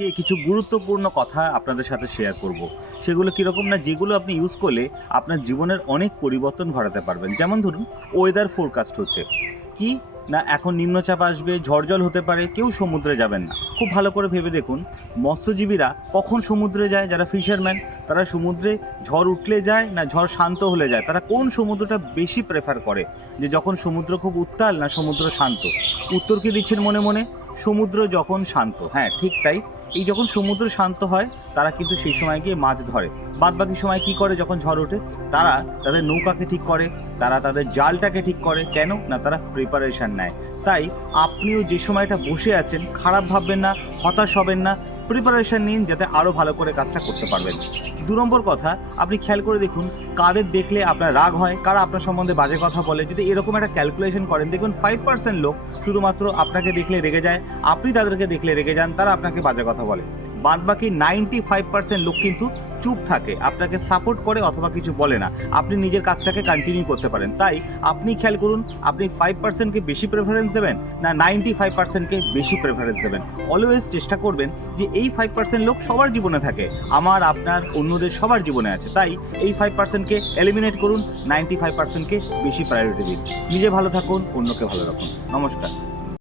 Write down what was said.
কিছু গুরুত্বপূর্ণ কথা আপনাদের সাথে শেয়ার করব। সেগুলো কীরকম না, যেগুলো আপনি ইউজ করলে আপনার জীবনের অনেক পরিবর্তন ঘটাতে পারবেন। যেমন ধরুন, ওয়েদার ফোরকাস্ট হচ্ছে কি না, এখন নিম্নচাপ আসবে, ঝড়জল হতে পারে, কেউ সমুদ্রে যাবেন না। খুব ভালো করে ভেবে দেখুন, মৎস্যজীবীরা কখন সমুদ্রে যায়? যারা ফিশারম্যান, তারা সমুদ্রে ঝড় উঠলে যায় না ঝড় শান্ত হলে যায়? তারা কোন সমুদ্রটা বেশি প্রেফার করে, যে যখন সমুদ্র খুব উত্তাল না সমুদ্র শান্ত? উত্তর কি দিচ্ছেন মনে মনে? সমুদ্র যখন শান্ত। হ্যাঁ, ঠিক তাই। এই যখন সমুদ্র শান্ত হয়, তারা কিন্তু সেই সময় গিয়ে মাছ ধরে। বাদবাকি সময় কি করে যখন ঝড় ওঠে? তারা তাদের নৌকাকে ঠিক করে, তারা তাদের জালটাকে ঠিক করে। কেন না? তারা প্রিপারেশন নেয়। তাই আপনিও যে সময়টা বসে আছেন, খারাপ ভাববেন না, হতাশ হবেন না, প্রিপারেশন নিন যাতে আরও ভালো করে কাজটা করতে পারবেন। ২ নম্বর কথা, আপনি খেয়াল করে দেখুন কাদের দেখলে আপনার রাগ হয়, কারা আপনার সম্বন্ধে বাজে কথা বলে। যদি এরকম একটা ক্যালকুলেশন করেন, দেখুন 5% লোক শুধুমাত্র আপনাকে দেখলে রেগে যায়, আপনি তাদেরকে দেখলে রেগে যান, তারা আপনাকে বাজে কথা বলে। বাদবাকি 95% লোক কিন্তু চুপ থাকে, আপনাকে সাপোর্ট করে অথবা কিছু বলে না। আপনি নিজের কাজটাকে কন্টিনিউ করতে পারেন। তাই আপনি খেয়াল করুন, আপনি 5%কে বেশি প্রেফারেন্স দেবেন না 95%কে বেশি প্রেফারেন্স দেবেন। অলওয়েজ চেষ্টা করবেন যে এই 5% লোক সবার জীবনে থাকে, আমার, আপনার, অন্যদের সবার জীবনে আছে। তাই এই 5%কে এলিমিনেট করুন, 95%কে বেশি প্রায়োরিটি দিন। নিজে ভালো থাকুন, অন্যকে ভালো রাখুন। নমস্কার।